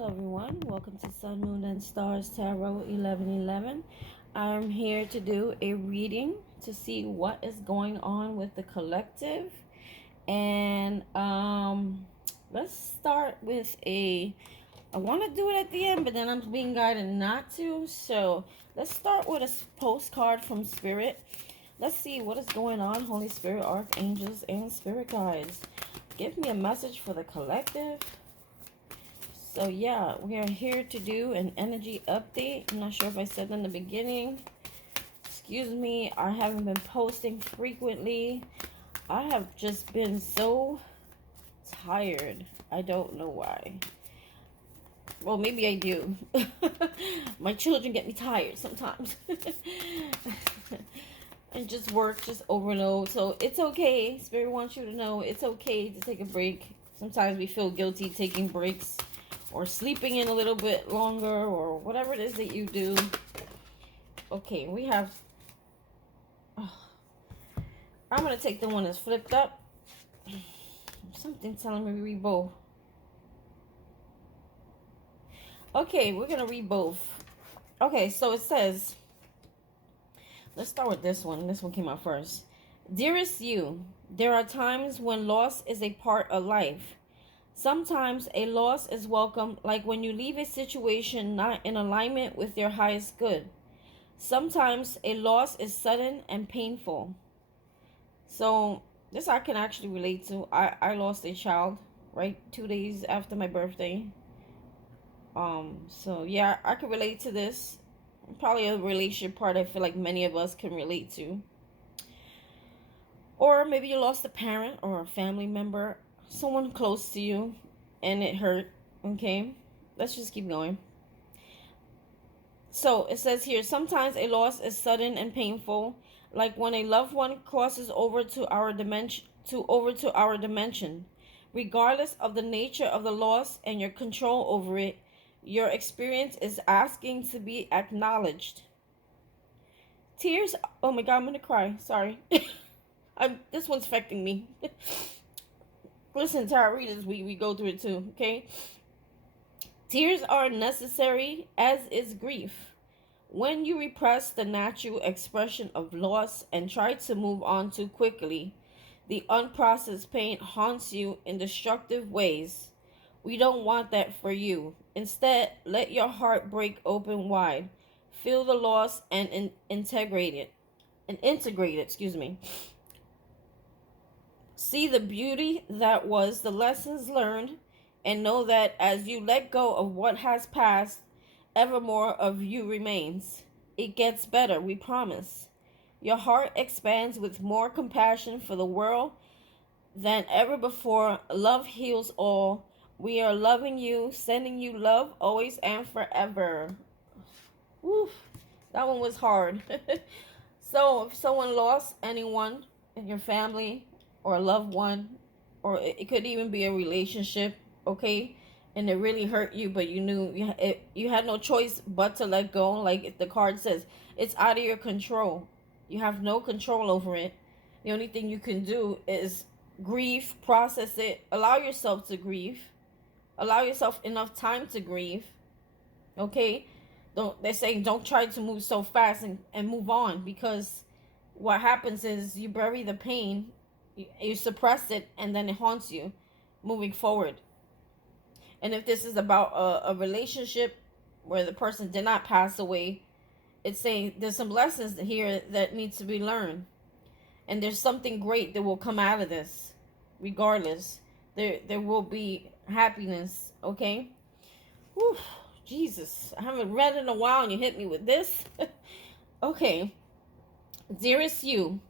Hello everyone, welcome to Sun, Moon, and Stars Tarot 1111. I'm here to do a reading to see what is going on with the collective. And let's start with I want to do it at the end, but then I'm being guided not to. So let's start with a postcard from Spirit. Let's see what is going on, Holy Spirit, Archangels, and Spirit Guides. Give me a message for the collective. So yeah, we are here to do an energy update. I'm not sure if I said in the beginning. Excuse me, I haven't been posting frequently. I have just been so tired. I don't know why. Well, maybe I do. My children get me tired sometimes. And just work, just overload. So it's okay. Spirit wants you to know it's okay to take a break. Sometimes we feel guilty taking breaks, or sleeping in a little bit longer, or whatever it is that you do. Okay, we have... Oh, I'm going to take the one that's flipped up. Something telling me to read both. Okay, we're going to read both. Okay, so it says... Let's start with this one. This one came out first. Dearest you, there are times when loss is a part of life. Sometimes a loss is welcome, like when you leave a situation not in alignment with your highest good. Sometimes a loss is sudden and painful. So this I can actually relate to. I lost a child, right, 2 days after my birthday. So yeah, I can relate to this. Probably a relationship part I feel like many of us can relate to. Or maybe you lost a parent or a family member, someone close to you, and it hurt. Okay, let's just keep going. So it says here, sometimes a loss is sudden and painful, like when a loved one crosses over to our dimension. Regardless of the nature of the loss and your control over it, your experience is asking to be acknowledged. Tears, oh my god, I'm gonna cry, sorry. This one's affecting me. Listen to our readers, we go through it too, okay? Tears are necessary, as is grief. When you repress the natural expression of loss and try to move on too quickly, the unprocessed pain haunts you in destructive ways. We don't want that for you. Instead, let your heart break open wide. Feel the loss and integrate it. Excuse me. See the beauty that was the lessons learned, and know that as you let go of what has passed, evermore of you remains. It gets better, we promise. Your heart expands with more compassion for the world than ever before. Love heals all. We are loving you, sending you love always and forever. Woo, that one was hard. So if someone lost anyone in your family or a loved one, or it could even be a relationship, okay, and it really hurt you, but you knew you had no choice but to let go. Like the card says, it's out of your control. You have no control over it. The only thing you can do is grieve, process it, allow yourself to grieve, allow yourself enough time to grieve, okay? They're saying don't try to move so fast and move on, because what happens is you bury the pain, you suppress it, and then it haunts you moving forward. And if this is about a relationship where the person did not pass away, it's saying there's some lessons here that need to be learned, and there's something great that will come out of this. Regardless, there will be happiness, okay? Whew, Jesus, I haven't read in a while and you hit me with this. Okay. Dearest you,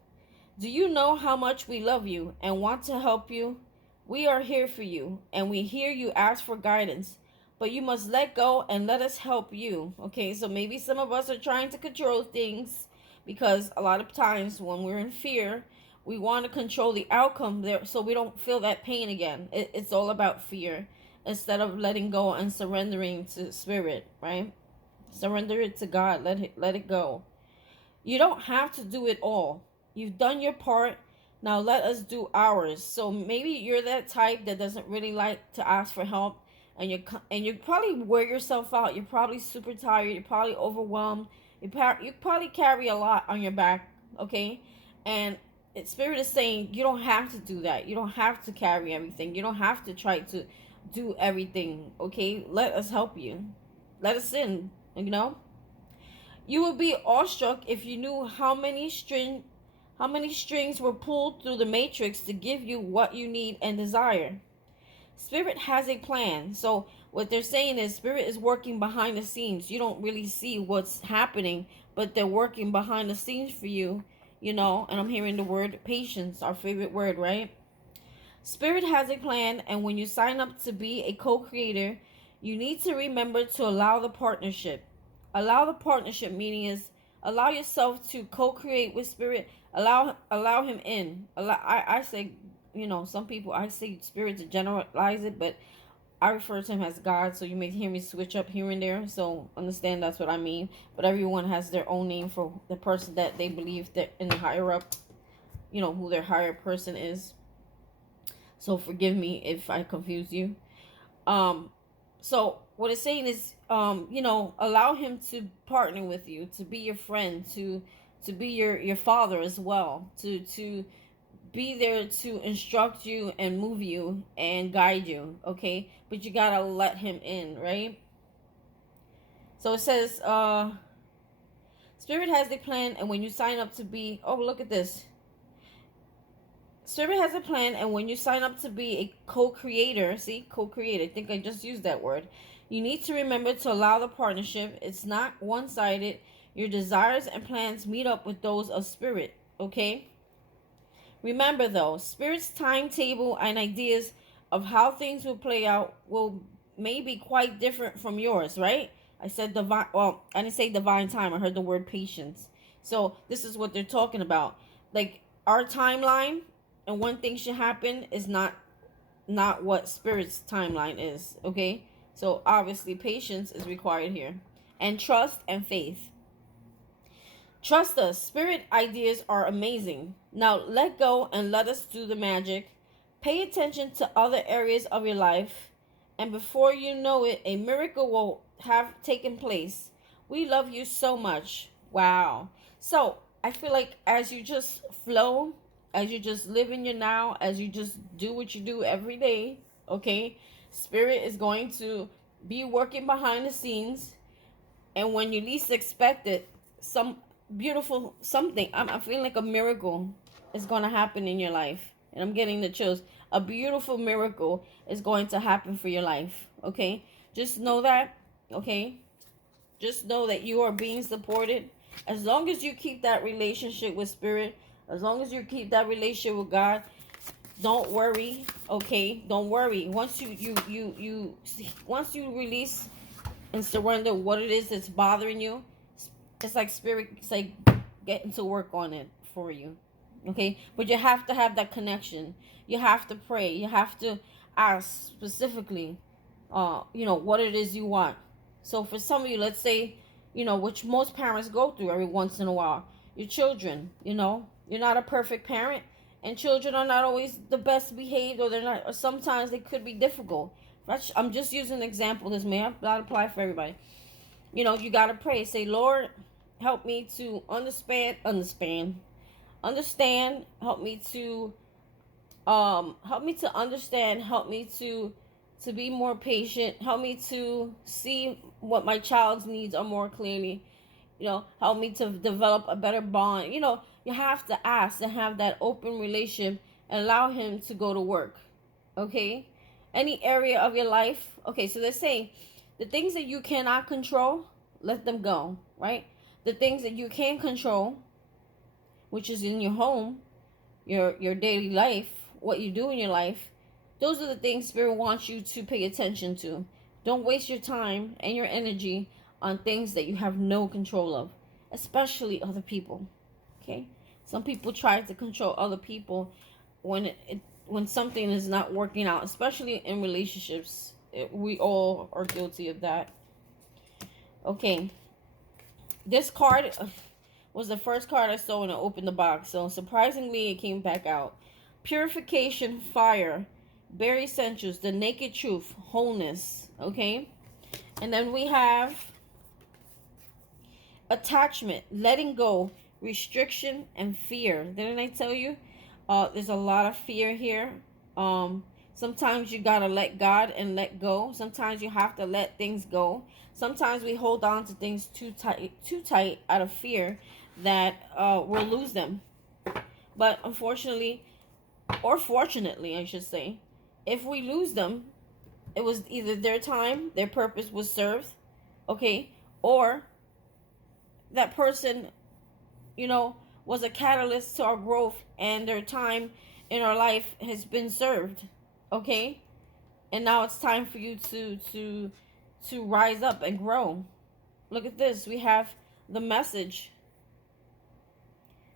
do you know how much we love you and want to help you? We are here for you, and we hear you ask for guidance, but you must let go and let us help you. Okay, so maybe some of us are trying to control things, because a lot of times when we're in fear, we want to control the outcome there so we don't feel that pain again. It's all about fear instead of letting go and surrendering to Spirit, right? Surrender it to God. Let it go. You don't have to do it all. You've done your part. Now let us do ours. So maybe you're that type that doesn't really like to ask for help. and you probably wear yourself out. You're probably super tired. You're probably overwhelmed. You probably carry a lot on your back. Okay, and Spirit is saying you don't have to do that. You don't have to carry everything. You don't have to try to do everything. Okay, let us help you. Let us in. You know, you would be awestruck if you knew how many strings were pulled through the matrix to give you what you need and desire. Spirit has a plan. So what they're saying is Spirit is working behind the scenes. You don't really see what's happening, but they're working behind the scenes for you, you know. And I'm hearing the word patience, our favorite word, right? Spirit has a plan, and when you sign up to be a co-creator, you need to remember to allow the partnership. Allow the partnership meaning is allow yourself to co-create with Spirit. Allow him in. I say, you know, some people, I say Spirit to generalize it, but I refer to him as God, so you may hear me switch up here and there. So understand that's what I mean. But everyone has their own name for the person that they believe that in the higher up, you know, who their higher person is. So forgive me if I confuse you. So what it's saying is, you know, allow him to partner with you, to be your friend, to be your father as well, to be there to instruct you and move you and guide you, okay? But you gotta let him in, right? So it says, Spirit has a plan, and when you sign up to be, oh, look at this. Spirit has a plan, and when you sign up to be a co-creator, see, co-creator, I think I just used that word. You need to remember to allow the partnership. It's not one-sided. Your desires and plans meet up with those of Spirit, okay? Remember though, Spirit's timetable and ideas of how things will play out will may be quite different from yours, right? I said divine, well, I didn't say divine time. I heard the word patience. So this is what they're talking about. Like our timeline and when things should happen is not what Spirit's timeline is, okay? So obviously patience is required here. And trust and faith. Trust us. Spirit ideas are amazing. Now let go and let us do the magic. Pay attention to other areas of your life, and before you know it, a miracle will have taken place. We love you so much. Wow. So I feel like as you just flow, as you just live in your now, as you just do what you do every day, okay, Spirit is going to be working behind the scenes, and when you least expect it, some beautiful something, I'm feeling like a miracle is going to happen in your life, and I'm getting the chills. A beautiful miracle is going to happen for your life, okay? Just know that, okay? Just know that you are being supported. As long as you keep that relationship with Spirit, as long as you keep that relationship with God, don't worry, okay? Don't worry. Once once you release and surrender what it is that's bothering you, it's like Spirit, it's like getting to work on it for you, okay? But you have to have that connection. You have to pray. You have to ask specifically, you know, what it is you want. So for some of you, let's say, you know, which most parents go through every once in a while, your children, you know, you're not a perfect parent, and children are not always the best behaved, or they're not, or sometimes they could be difficult. I'm just using an example. This may not apply for everybody. You know, you got to pray. Say, Lord, help me to understand. Help me to understand. Help me to be more patient. Help me to see what my child's needs are more clearly. You know, help me to develop a better bond. You know, you have to ask to have that open relationship and allow him to go to work. Okay? Any area of your life. Okay, so they're saying the things that you cannot control, let them go, right? The things that you can control, which is in your home, your daily life, what you do in your life, those are the things Spirit wants you to pay attention to. Don't waste your time and your energy on things that you have no control of, especially other people, okay? Some people try to control other people when when something is not working out, especially in relationships. We all are guilty of that. Okay. This card was the first card I saw when I opened the box. So surprisingly, it came back out. Purification fire. Bare essentials, the naked truth, wholeness. Okay. And then we have attachment, letting go, restriction, and fear. Didn't I tell you? There's a lot of fear here. Sometimes you gotta let God and let go. Sometimes you have to let things go. Sometimes we hold on to things too tight out of fear that we'll lose them. But unfortunately, or fortunately, I should say, if we lose them, it was either their time, their purpose was served, okay, or that person, was a catalyst to our growth, and their time in our life has been served, okay, and now it's time for you to rise up and grow. Look at this. We have the message,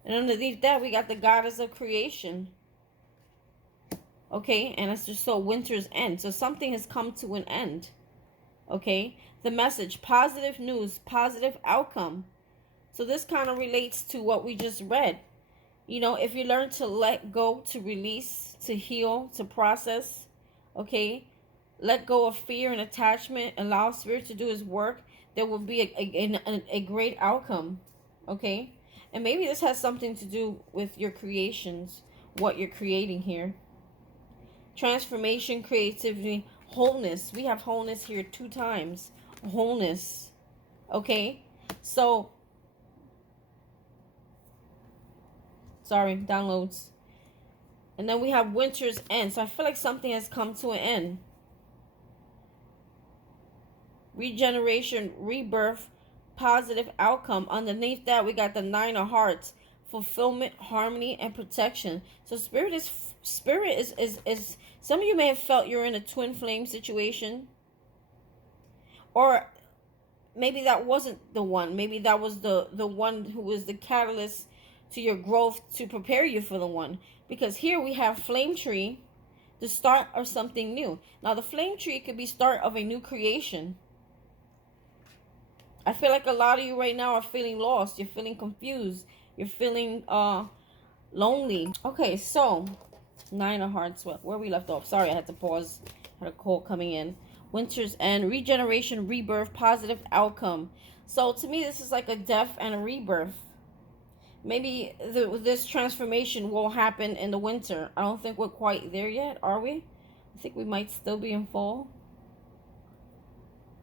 and underneath that we got the goddess of creation. Okay, and it's just so winter's end. So something has come to an end. Okay, the message, positive news, positive outcome. So this kind of relates to what we just read. If you learn to let go, to release, to heal, to process, okay, let go of fear and attachment, allow Spirit to do His work, there will be a great outcome, okay? And maybe this has something to do with your creations, what you're creating here. Transformation, creativity, wholeness. We have wholeness here 2 times. Wholeness. Okay? So, sorry, downloads. And then we have winter's end. So I feel like something has come to an end. Regeneration, rebirth, positive outcome. Underneath that, we got the 9 of hearts. Fulfillment, harmony, and protection. So spirit is some of you may have felt you're in a twin flame situation, or maybe that wasn't the one. Maybe that was the one who was the catalyst to your growth to prepare you for the one. Because here we have flame tree, the start of something new. Now the flame tree could be start of a new creation. I feel like a lot of you right now are feeling lost. You're feeling confused. You're feeling lonely. Okay, so 9 of hearts. Where we left off. Sorry, I had to pause. Had a call coming in. Winter's end. Regeneration, rebirth, positive outcome. So to me, this is like a death and a rebirth. Maybe this transformation will happen in the winter. I don't think we're quite there yet, are we? I think we might still be in fall.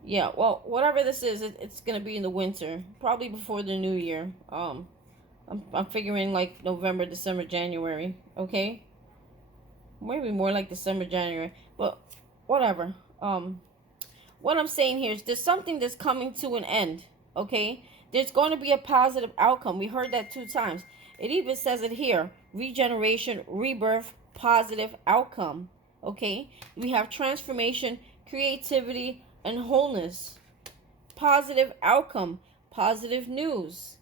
Yeah, well, whatever this is, it's going to be in the winter. Probably before the new year. I'm figuring like November, December, January. Okay? Maybe more like December, January. But whatever. What I'm saying here is there's something that's coming to an end. Okay? There's going to be a positive outcome. We heard that 2 times. It even says it here. Regeneration, rebirth, positive outcome. Okay? We have transformation, creativity, and wholeness. Positive outcome. Positive news.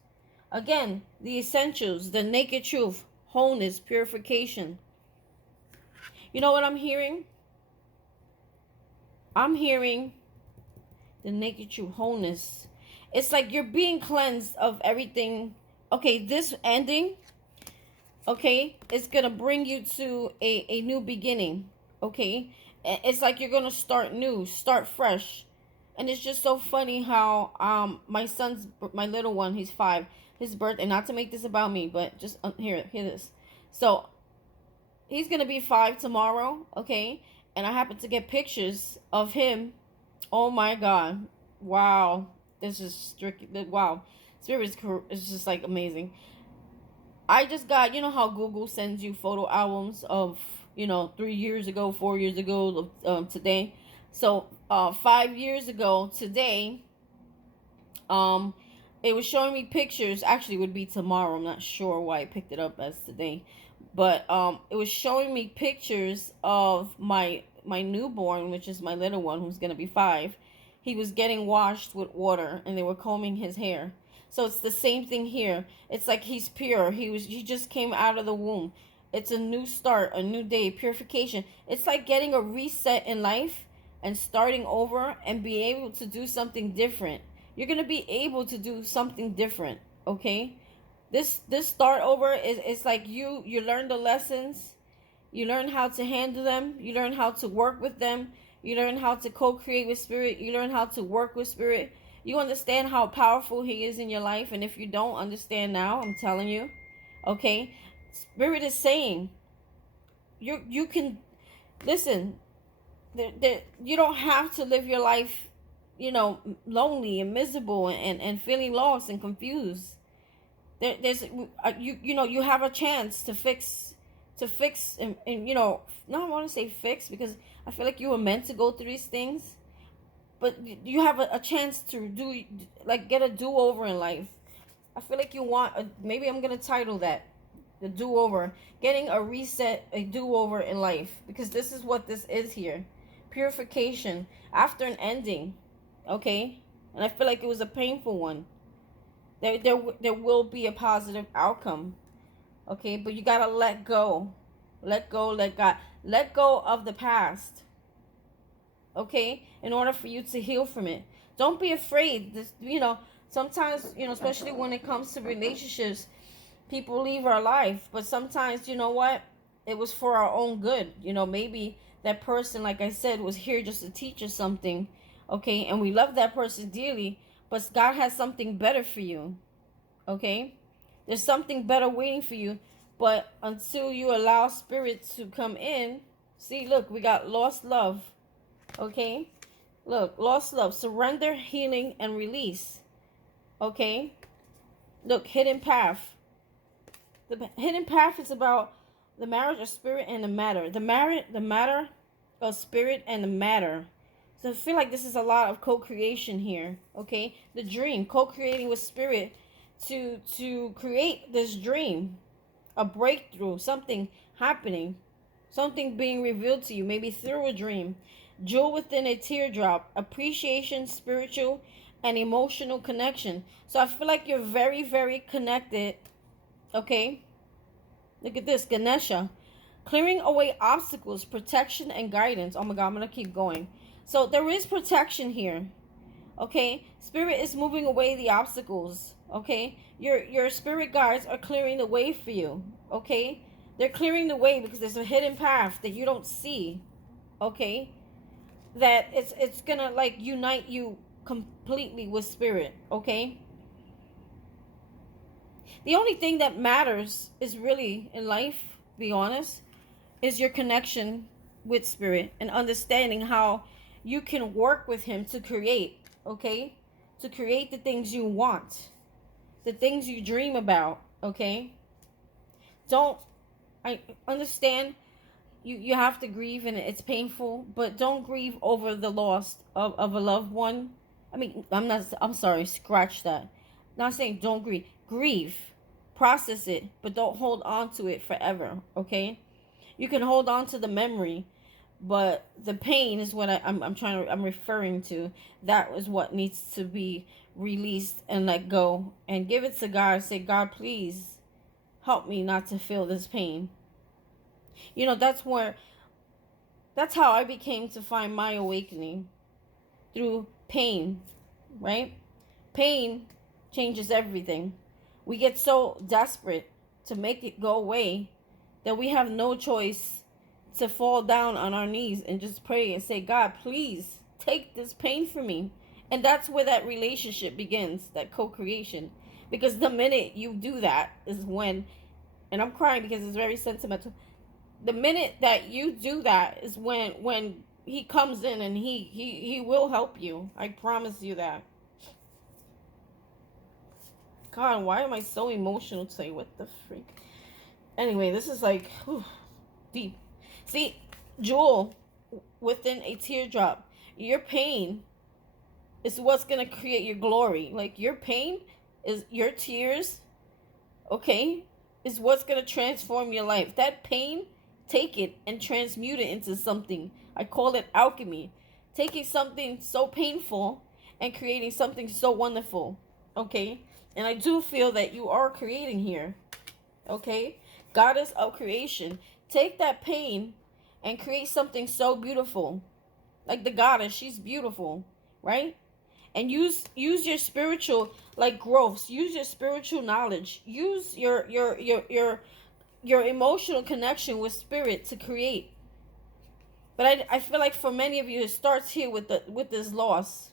Again, the essentials, the naked truth, wholeness, purification. You know what I'm hearing? I'm hearing the naked truth, wholeness. It's like you're being cleansed of everything. Okay, this ending, okay, it's going to bring you to a new beginning. Okay? It's like you're going to start new, start fresh. And it's just so funny how my little one, he's 5, his birthday, not to make this about me, but just hear this. So, he's going to be 5 tomorrow, okay? And I happen to get pictures of him. Oh my God. Wow. This is strict. Wow. Spirit is just like amazing. I just got, you know how Google sends you photo albums of, 3 years ago, 4 years ago, today. So, 5 years ago today, it was showing me pictures. Actually, it would be tomorrow. I'm not sure why I picked it up as today. But it was showing me pictures of my newborn, which is my little one, who's going to be 5. He was getting washed with water, and they were combing his hair. So it's the same thing here. It's like he's pure. He just came out of the womb. It's a new start, a new day, purification. It's like getting a reset in life and starting over and be able to do something different. You're going to be able to do something different, okay? This start over is like you learn the lessons. You learn how to handle them. You learn how to work with them. You learn how to co-create with spirit. You learn how to work with spirit. You understand how powerful he is in your life. And if you don't understand now, I'm telling you, okay, spirit is saying you can listen. You don't have to live your life, lonely and miserable and feeling lost and confused. There's you have a chance to fix and not want to say fix, because I feel like you were meant to go through these things, but you have a chance to get a do-over in life. I feel like you want maybe I'm gonna title that the do-over, getting a reset, a do-over in life, because this is what this is here. Purification after an ending, okay? And I feel like it was a painful one. There will be a positive outcome, okay? But you gotta let go, let God, let go of the past, okay? In order for you to heal from it. Don't be afraid. Sometimes, especially when it comes to relationships, people leave our life, but sometimes, you know what? It was for our own good. Maybe that person, like I said, was here just to teach us something, okay? And we love that person dearly, but God has something better for you, okay? There's something better waiting for you, but until you allow spirit to come in, see, look, we got lost love, okay? Look, lost love, surrender, healing, and release, okay? Look, hidden path. The hidden path is about the marriage of spirit and the matter. The matter of spirit and the matter. So I feel like this is a lot of co-creation here. Okay, the dream, co-creating with spirit to create this dream, a breakthrough, something happening, something being revealed to you, maybe through a dream. Jewel within a teardrop, appreciation, spiritual and emotional connection. So I feel like you're very, very connected. Okay, look at this, Ganesha. Clearing away obstacles, protection, and guidance. Oh my God, I'm going to keep going. So there is protection here. Okay, spirit is moving away the obstacles. Okay, your spirit guides are clearing the way for you. Okay, they're clearing the way because there's a hidden path that you don't see. Okay, that it's gonna unite you completely with spirit. Okay, the only thing that matters is really in life, be honest, is your connection with spirit and understanding how you can work with him to create, okay? To create the things you want, the things you dream about, okay? I understand you have to grieve and it's painful, but don't grieve over the loss of a loved one. I'm sorry, scratch that. Not saying don't grieve. Grieve. Process it, but don't hold on to it forever, okay? You can hold on to the memory, but the pain is what I'm referring to. That is what needs to be released and let go and give it to God. Say, God, please help me not to feel this pain. That's how I became to find my awakening, through pain, right? Pain changes everything. We get so desperate to make it go away that we have no choice to fall down on our knees and just pray and say, God, please take this pain from me. And that's where that relationship begins, that co-creation. Because the minute you do that is when, and I'm crying because it's very sentimental, the minute that you do that is when he comes in and he will help you. I promise you that. God, why am I so emotional today? What the freak? Anyway, this is deep. See, Jewel within a teardrop. Your pain is what's going to create your glory. Like, your pain is your tears, okay, is what's going to transform your life. That pain, take it and transmute it into something. I call it alchemy. Taking something so painful and creating something so wonderful, okay? And I do feel that you are creating here, okay? Goddess of creation. Take that pain and create something so beautiful. Like the goddess, she's beautiful, right? And use your spiritual growths. Use your spiritual knowledge. Use your your emotional connection with spirit to create. But I feel like for many of you, it starts here with this loss.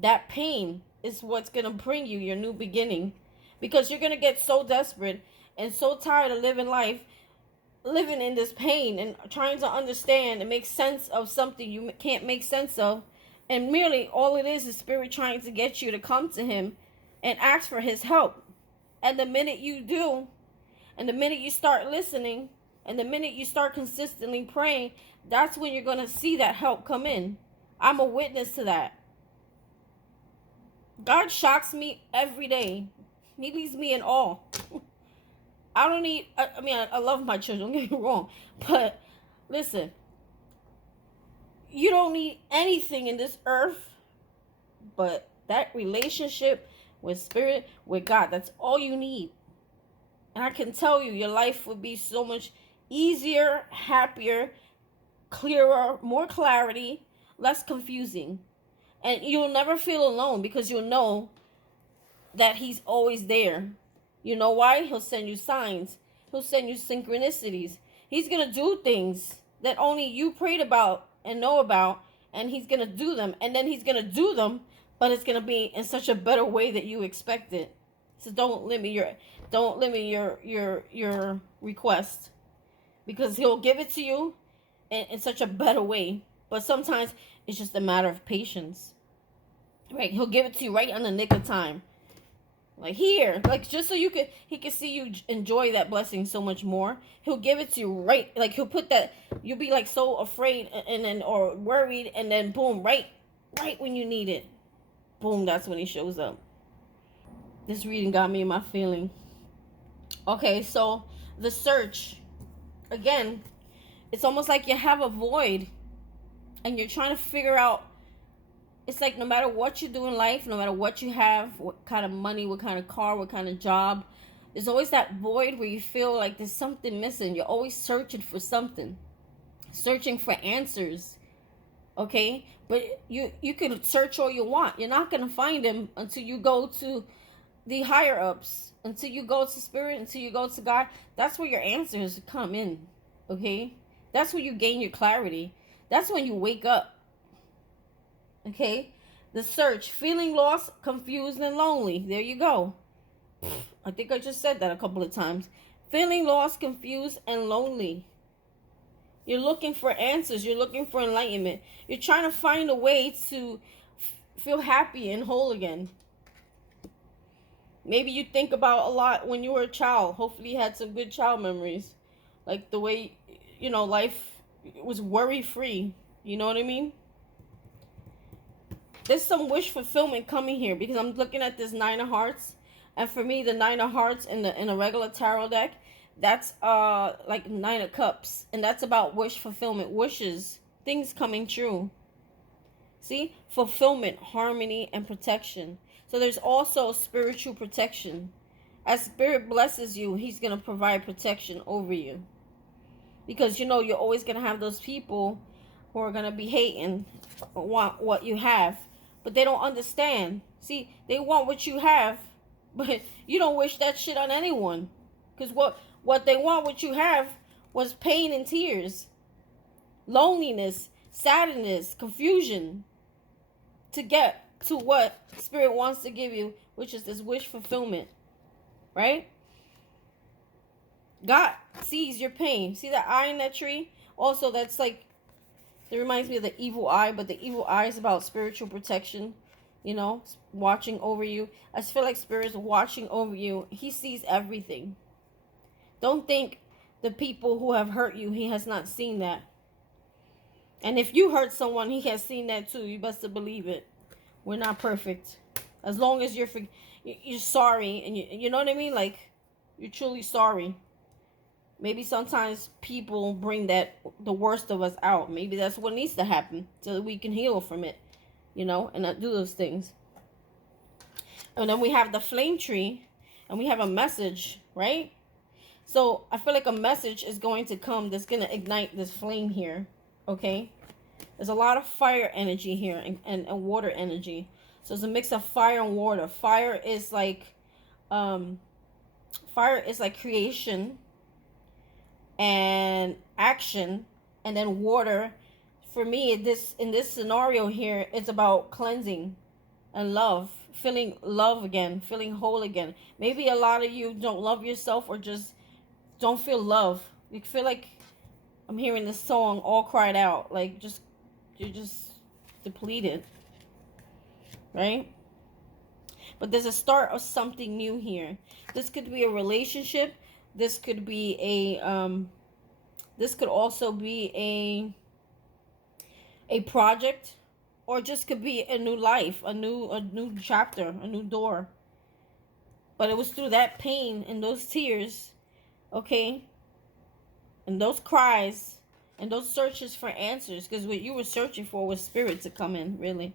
That pain is what's gonna bring you your new beginning, because you're gonna get so desperate and so tired of living life, living in this pain and trying to understand and make sense of something you can't make sense of, and merely all it is spirit trying to get you to come to him and ask for his help. And the minute you do, and the minute you start listening, and the minute you start consistently praying, that's when you're going to see that help come in. I'm a witness to that. God shocks me every day. He leaves me in awe. I don't need, I mean, I love my children, don't get me wrong. But listen, you don't need anything in this earth but that relationship with spirit, with God. That's all you need. And I can tell you, your life would be so much easier, happier, clearer, more clarity, less confusing. And you'll never feel alone, because you'll know that he's always there. You know why? He'll send you signs. He'll send you synchronicities. He's going to do things that only you prayed about and know about, and he's going to do them. And then he's going to do them, but it's going to be in such a better way that you expect it. So don't limit your request, because he'll give it to you in such a better way. But sometimes it's just a matter of patience. Right? He'll give it to you right on the nick of time. Like here, like just so he can see you enjoy that blessing so much more. He'll give it to you right, like he'll put that, you'll be like so afraid and then, or worried, and then boom, right when you need it, boom, that's when he shows up. This reading got me in my feeling. Okay, so the search, again, it's almost like you have a void and you're trying to figure out. It's like no matter what you do in life, no matter what you have, what kind of money, what kind of car, what kind of job, there's always that void where you feel like there's something missing. You're always searching for something, searching for answers. Okay, but you can search all you want. You're not gonna find them until you go to the higher ups, until you go to spirit, until you go to God. That's where your answers come in. Okay, that's where you gain your clarity. That's when you wake up. Okay, the search, feeling lost, confused, and lonely. There you go. I think I just said that a couple of times. Feeling lost, confused, and lonely. You're looking for answers. You're looking for enlightenment. You're trying to find a way to feel happy and whole again. Maybe you think about a lot when you were a child. Hopefully you had some good child memories. Like the way, life was worry-free. You know what I mean? There's some wish fulfillment coming here, because I'm looking at this Nine of Hearts. And for me, the Nine of Hearts in a regular tarot deck, that's like Nine of Cups. And that's about wish fulfillment. Wishes. Things coming true. See? Fulfillment, harmony, and protection. So there's also spiritual protection. As spirit blesses you, he's going to provide protection over you. Because, you're always going to have those people who are going to be hating, want what you have. But they don't understand. See, they want what you have, but you don't wish that shit on anyone. Because what they want, what you have, was pain and tears. Loneliness, sadness, confusion. To get to what spirit wants to give you, which is this wish fulfillment. Right? God sees your pain. See that eye in that tree? Also, that's like, it reminds me of the evil eye, but the evil eye is about spiritual protection, watching over you. I just feel like spirit's watching over you. He sees everything. Don't think the people who have hurt you, he has not seen that. And if you hurt someone, he has seen that too. You best to believe it. We're not perfect. As long as you're sorry, and you know what I mean? Like, you're truly sorry. Maybe sometimes people bring the worst of us out. Maybe that's what needs to happen so that we can heal from it, and not do those things. And then we have the flame tree, and we have a message, right? So I feel like a message is going to come that's going to ignite this flame here, okay? There's a lot of fire energy here and water energy. So it's a mix of fire and water. Fire is like creation. and action, and then water. For me, in this scenario here, it's about cleansing and love, feeling love again, feeling whole again. Maybe a lot of you don't love yourself, or just don't feel love. You feel like, I'm hearing this song, all cried out, like just, you're just depleted, right? But there's a start of something new here. This could be a relationship. This could be this could also be a project, or just could be a new life, a new chapter, a new door. But it was through that pain and those tears, okay, and those cries and those searches for answers, because what you were searching for was spirit to come in, really,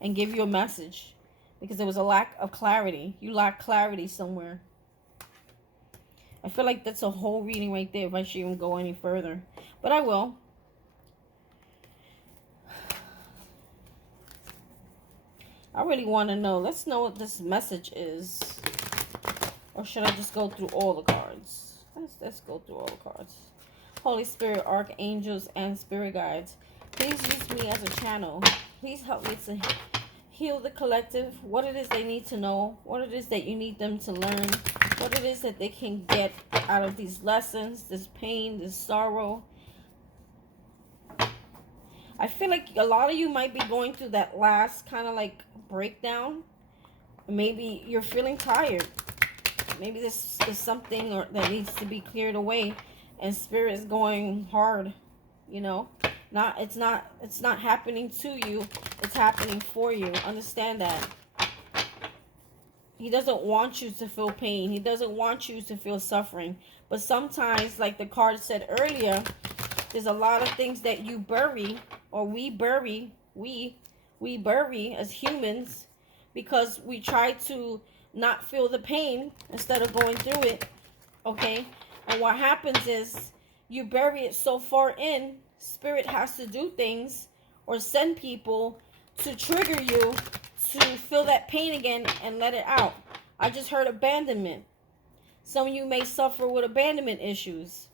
and give you a message, because there was a lack of clarity. You lack clarity somewhere. I feel like that's a whole reading right there, if I should even go any further, but I will. I really want to know. Let's know what this message is. Or should I just go through all the cards? Let's go through all the cards. Holy Spirit, archangels, and spirit guides, please use me as a channel. Please help me to heal the collective. What it is they need to know. What it is that you need them to learn. What it is that they can get out of these lessons, this pain, this sorrow. I feel like a lot of you might be going through that last kind of like breakdown. Maybe you're feeling tired. Maybe this is something that needs to be cleared away, and spirit is going hard, you know. It's not happening to you, it's happening for you. Understand that. He doesn't want you to feel pain. He doesn't want you to feel suffering. But sometimes, like the card said earlier, there's a lot of things that you bury, or we bury as humans, because we try to not feel the pain instead of going through it, okay? And what happens is you bury it so far in, spirit has to do things or send people to trigger you to feel that pain again and let it out. I just heard abandonment. Some of you may suffer with abandonment issues,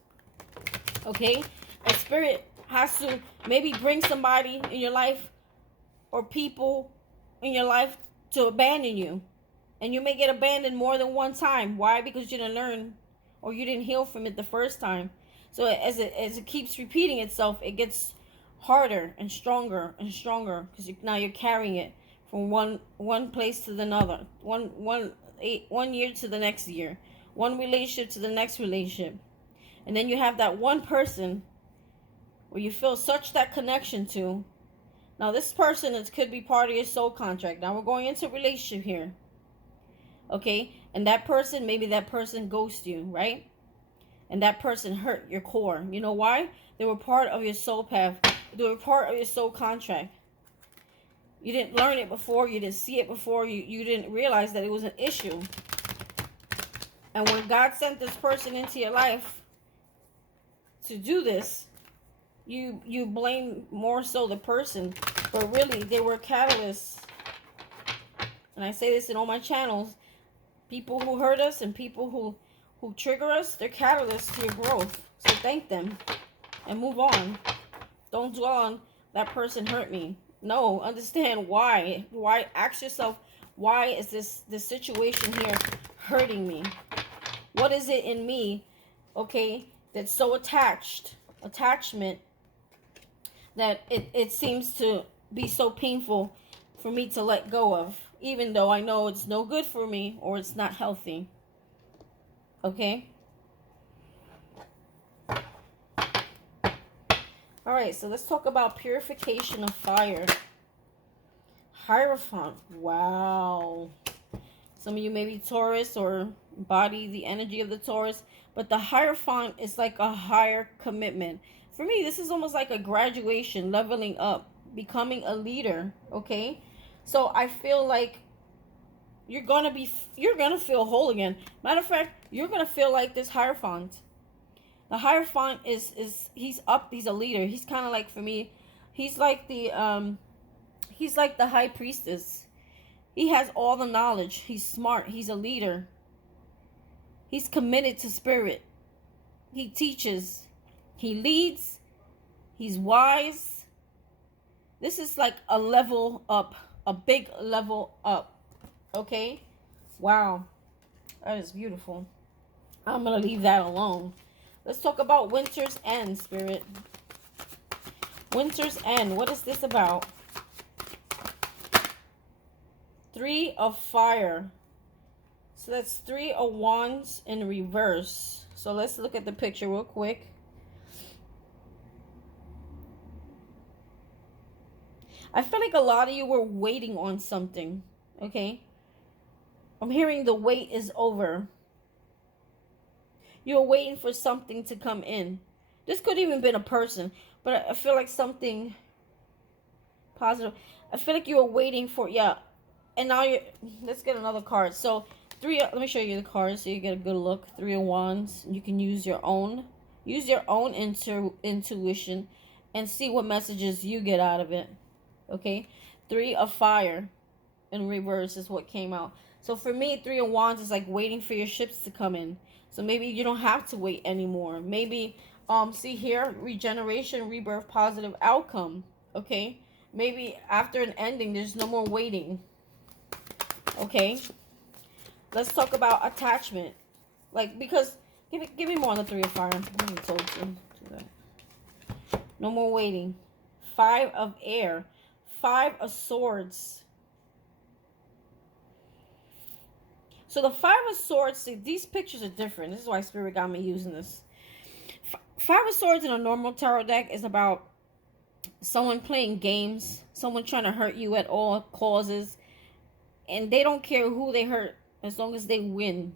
okay? And spirit has to maybe bring somebody in your life or people in your life to abandon you. And you may get abandoned more than one time. Why? Because you didn't learn, or you didn't heal from it the first time. So as it keeps repeating itself, it gets harder and stronger, because now you're carrying it from one place to another, one year to the next year, one relationship to the next relationship. And then you have that one person where you feel such that connection to. Now this person could be part of your soul contract. Now we're going into relationship here. Okay, and that person, maybe that person ghosted you, right? And that person hurt your core. You know why? They were part of your soul path. They were part of your soul contract. You didn't learn it before. You didn't see it before. You didn't realize that it was an issue. And when God sent this person into your life to do this, you blame more so the person. But really, they were catalysts. And I say this in all my channels. People who hurt us and people who trigger us, they're catalysts to your growth. So thank them and move on. Don't dwell on that person hurt me. No, understand why. Why? Ask yourself, why is this situation here hurting me? What is it in me, okay, that's so attachment, that it seems to be so painful for me to let go of, even though I know it's no good for me or it's not healthy. Okay? Alright, so let's talk about purification of fire. Hierophant. Wow. Some of you may be Taurus or embody the energy of the Taurus. But the Hierophant is like a higher commitment. For me, this is almost like a graduation, leveling up, becoming a leader. Okay? So I feel like you're gonna feel whole again. Matter of fact, you're gonna feel like this Hierophant. The Hierophant he's a leader. He's kind of like, for me, he's like the high priestess. He has all the knowledge. He's smart. He's a leader. He's committed to spirit. He teaches. He leads. He's wise. This is like a level up, a big level up. Okay? Wow. That is beautiful. I'm going to leave that alone. Let's talk about Winter's End, Spirit. Winter's End. What is this about? 3 of Fire. So that's 3 of Wands in reverse. So let's look at the picture real quick. I feel like a lot of you were waiting on something. Okay? I'm hearing the wait is over. You're waiting for something to come in. This could even been a person, but I feel like something positive. I feel like you were waiting for, yeah. And now you're, let's get another card. So, let me show you the cards so you get a good look. 3 of Wands. You can use your own intuition and see what messages you get out of it. Okay? 3 of Fire in reverse is what came out. So for me, 3 of Wands is like waiting for your ships to come in. So maybe you don't have to wait anymore. Maybe, see here, regeneration, rebirth, positive outcome. Okay? Maybe after an ending, there's no more waiting. Okay? Let's talk about attachment. Like, because, give me more on the 3 of Fire. I told you. No more waiting. 5 of Air. 5 of Swords. So the 5 of Swords, see, these pictures are different. This is why Spirit got me using this. 5 of Swords in a normal tarot deck is about someone playing games, someone trying to hurt you at all causes, and they don't care who they hurt as long as they win.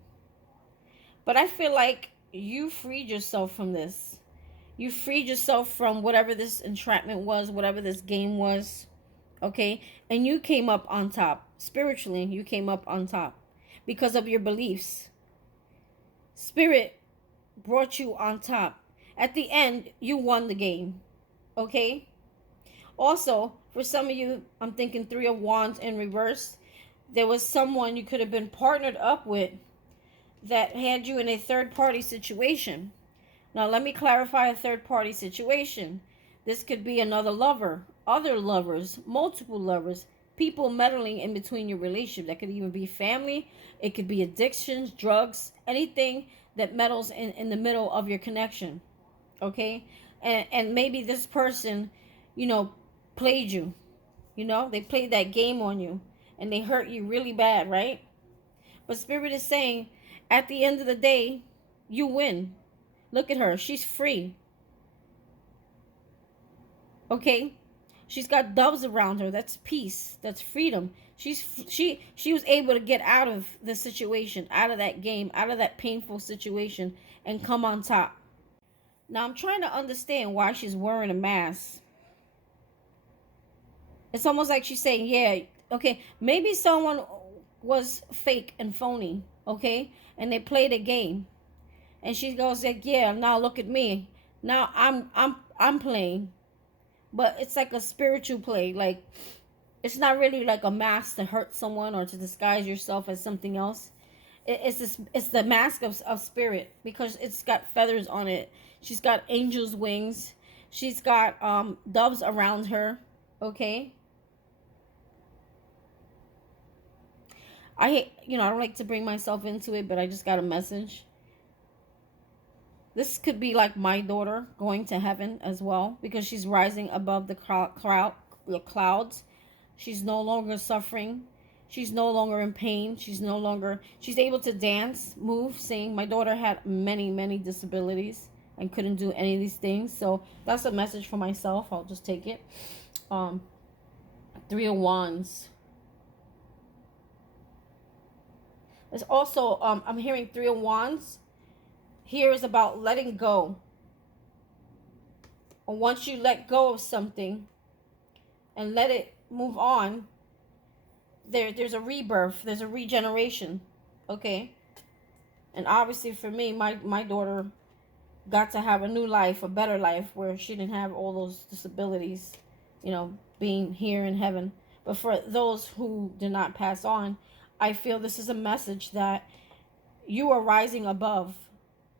But I feel like you freed yourself from this. You freed yourself from whatever this entrapment was, whatever this game was, okay? And you came up on top. Spiritually, you came up on top. Because of your beliefs. Spirit brought you on top. At the end, you won the game. Okay? Also, for some of you, I'm thinking 3 of Wands in reverse. There was someone you could have been partnered up with that had you in a third-party situation. Now, let me clarify a third-party situation. This could be another lover, other lovers, multiple lovers, people meddling in between your relationship. That could even be family. It could be addictions, drugs, anything that meddles in the middle of your connection. Okay? And maybe this person, you know, played you. You know, they played that game on you. And they hurt you really bad, right? But Spirit is saying, at the end of the day, you win. Look at her. She's free. Okay? She's got doves around her. That's peace. That's freedom. She was able to get out of the situation, out of that game, out of that painful situation, and come on top. Now I'm trying to understand why she's wearing a mask. It's almost like she's saying, yeah, okay, maybe someone was fake and phony, okay, and they played a game, and she goes like, yeah, now look at me. Now I'm playing. But it's like a spiritual play. Like, it's not really like a mask to hurt someone or to disguise yourself as something else. It's the mask of spirit, because it's got feathers on it. She's got angel's wings. She's got doves around her. Okay? I don't like to bring myself into it, but I just got a message. This could be like my daughter going to heaven as well, because she's rising above the clouds. She's no longer suffering. She's no longer in pain. She's able to dance, move, sing. My daughter had many, many disabilities and couldn't do any of these things. So that's a message for myself. I'll just take it. 3 of Wands. There's also, I'm hearing 3 of Wands. Here is about letting go. And once you let go of something and let it move on, there's a rebirth, there's a regeneration. Okay? And obviously for me, my daughter got to have a new life, a better life, where she didn't have all those disabilities, being here in heaven. But for those who did not pass on, I feel this is a message that you are rising above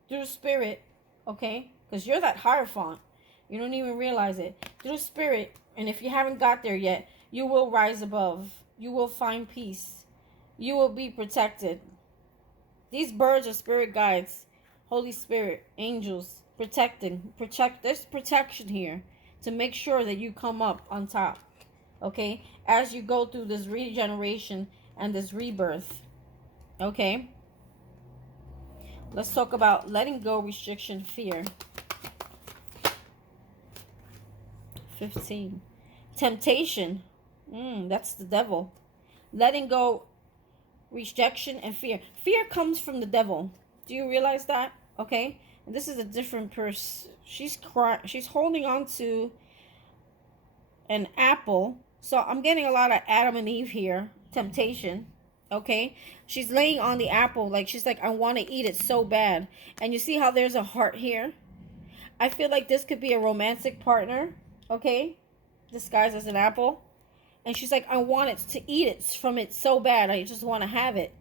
through spirit, okay? because you're that Hierophant. You don't even realize it. Through the Spirit, and if you haven't got there yet, you will rise above. You will find peace. You will be protected. These birds are spirit guides, Holy Spirit, angels, there's protection here to make sure that you come up on top, okay, as you go through this regeneration and this rebirth, okay? Let's talk about letting go, restriction, fear. 15. Temptation. That's the devil. Letting go, rejection, and fear. Fear comes from the devil. Do you realize that? Okay? And this is a different person. She's holding on to an apple. So I'm getting a lot of Adam and Eve here. Temptation. Okay? She's laying on the apple. Like, she's like, I want to eat it so bad. And you see how there's a heart here? I feel like this could be a romantic partner. Okay? Disguised as an apple. And she's like, I want it to eat it from it so bad. I just want to have it.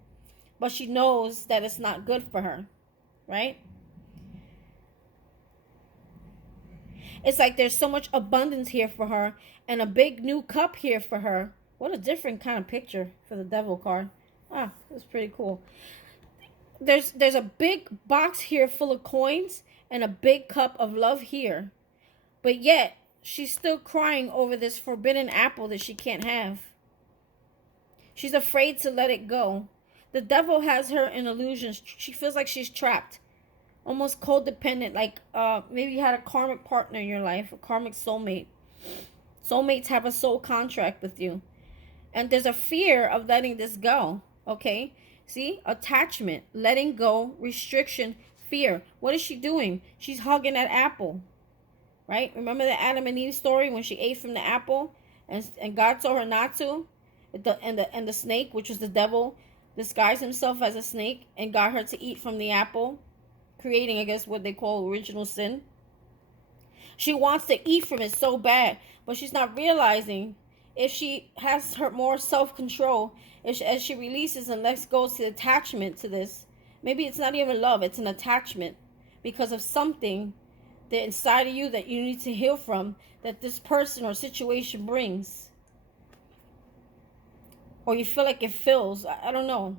But she knows that it's not good for her. Right? It's like there's so much abundance here for her. And a big new cup here for her. What a different kind of picture for the devil card. Ah, that's pretty cool. There's a big box here full of coins. And a big cup of love here. But yet, she's still crying over this forbidden apple that she can't have. She's afraid to let it go. The devil has her in illusions. She feels like she's trapped. Almost codependent. Like maybe you had a karmic partner in your life. A karmic soulmate. Soulmates have a soul contract with you. And there's a fear of letting this go. Okay? See? Attachment. Letting go. Restriction. Fear. What is she doing? She's hugging that apple. Right? Remember the Adam and Eve story when she ate from the apple and God told her not to? And the snake, which was the devil, disguised himself as a snake and got her to eat from the apple, creating, I guess, what they call original sin. She wants to eat from it so bad, but she's not realizing if she has her more self-control, as she releases and lets go to attachment to this, maybe it's not even love, it's an attachment because of something that inside of you that you need to heal from, that this person or situation brings, or you feel like it fills. I don't know.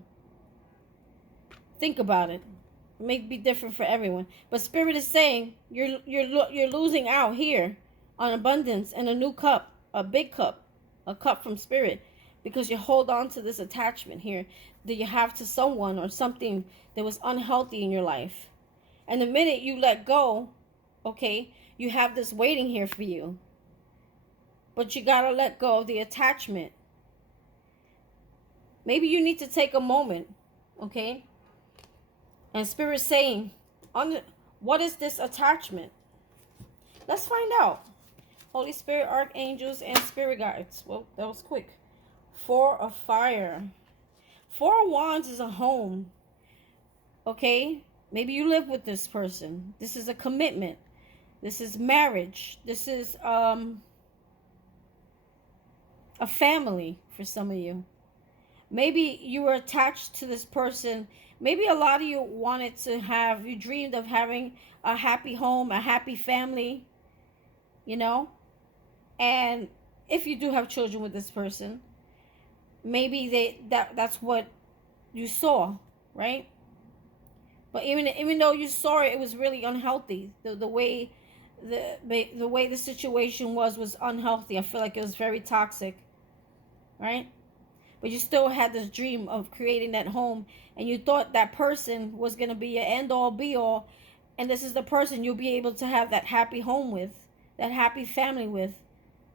Think about it. It may be different for everyone, but Spirit is saying you're losing out here on abundance and a new cup, a big cup, a cup from Spirit, because you hold on to this attachment here that you have to someone or something that was unhealthy in your life, and the minute you let go, okay, you have this waiting here for you. But you gotta let go of the attachment. Maybe you need to take a moment, okay? And Spirit's saying, what is this attachment? Let's find out. Holy Spirit, archangels, and spirit guides. Well, that was quick. 4 of Fire. 4 of Wands is a home. Okay? Maybe you live with this person. This is a commitment. This is marriage. This is a family for some of you. Maybe you were attached to this person. Maybe a lot of you wanted to have, you dreamed of having a happy home, a happy family, you know? And if you do have children with this person, maybe that's what you saw, right? But even though you saw it, it was really unhealthy. The way the situation was unhealthy. I feel like it was very toxic, right? But you still had this dream of creating that home, and you thought that person was going to be your end-all, be-all, and this is the person you'll be able to have that happy home with, that happy family with,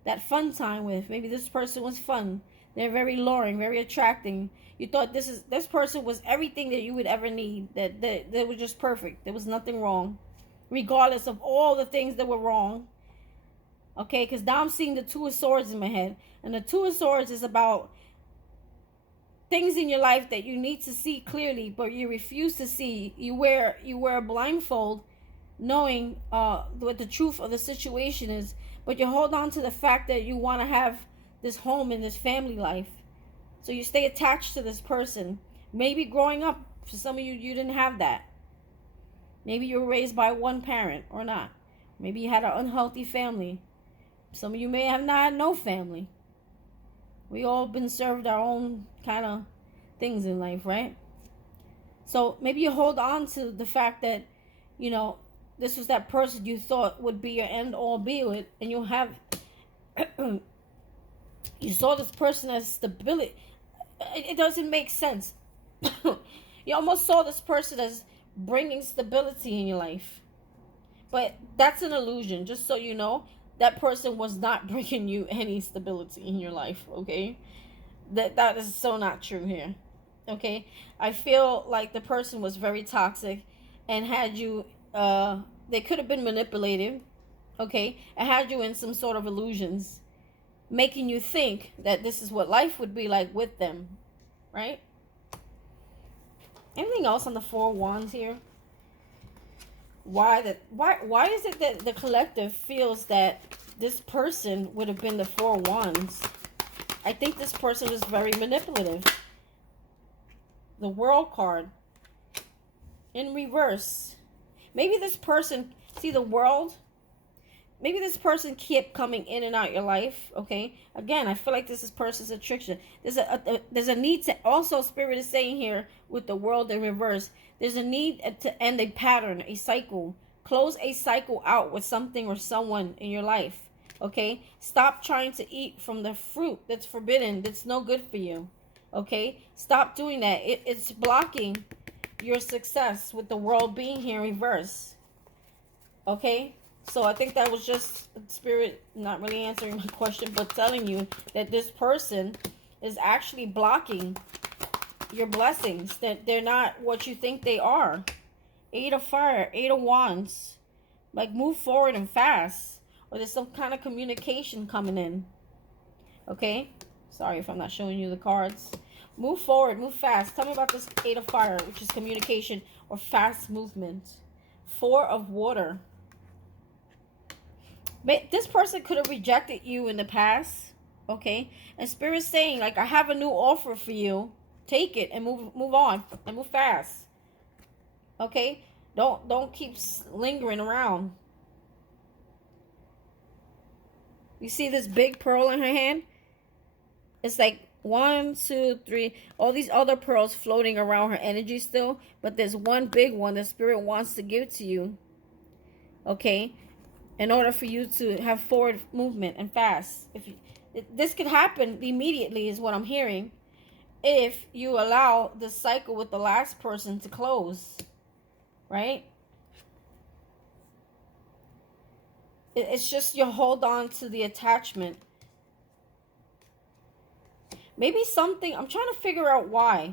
that fun time with. Maybe this person was fun. They're very luring, very attracting. You thought this person was everything that you would ever need, that they were just perfect. There was nothing wrong, regardless of all the things that were wrong. Okay, because now I'm seeing the 2 of Swords in my head, and the 2 of Swords is about things in your life that you need to see clearly, but you refuse to see. You wear a blindfold, knowing what the truth of the situation is, but you hold on to the fact that you want to have this home and this family life. So you stay attached to this person. Maybe growing up, for some of you, you didn't have that. Maybe you were raised by one parent or not. Maybe you had an unhealthy family. Some of you may have not had no family. We all been served our own kind of things in life, right? So maybe you hold on to the fact that, you know, this was that person you thought would be your end all be with, and you have, you saw this person as stability. It doesn't make sense. You almost saw this person as bringing stability in your life. But that's an illusion. Just so you know, that person was not bringing you any stability in your life, okay? That is so not true here. Okay? I feel like the person was very toxic and had you they could have been manipulative, okay? And had you in some sort of illusions, making you think that this is what life would be like with them, right? Anything else on the Four of Wands here? Why is it that the collective feels that this person would have been the Four of Wands? I think this person is very manipulative. The World card in reverse. Maybe this person, see the World? Maybe this person kept coming in and out your life, okay? Again, I feel like this person's a trickster. There's a need to, also Spirit is saying here with the World in reverse, there's a need to end a pattern, a cycle. Close a cycle out with something or someone in your life, okay? Stop trying to eat from the fruit that's forbidden, that's no good for you, okay? Stop doing that. It's blocking your success with the World being here in reverse, okay? So I think that was just Spirit not really answering my question, but telling you that this person is actually blocking your blessings, that they're not what you think they are. Eight of Fire, Eight of Wands. Like, move forward and fast. Or there's some kind of communication coming in. Okay? Sorry if I'm not showing you the cards. Move forward, move fast. Tell me about this Eight of Fire, which is communication or fast movement. Four of Water. This person could have rejected you in the past, okay? And Spirit's saying, like, I have a new offer for you. Take it and move on and move fast, okay? Don't keep lingering around. You see this big pearl in her hand? It's like 1, 2, 3. All these other pearls floating around her energy still, but there's one big one that Spirit wants to give to you, okay? In order for you to have forward movement and fast. This could happen immediately is what I'm hearing, if you allow the cycle with the last person to close, right? It's just you hold on to the attachment. Maybe something, I'm trying to figure out why.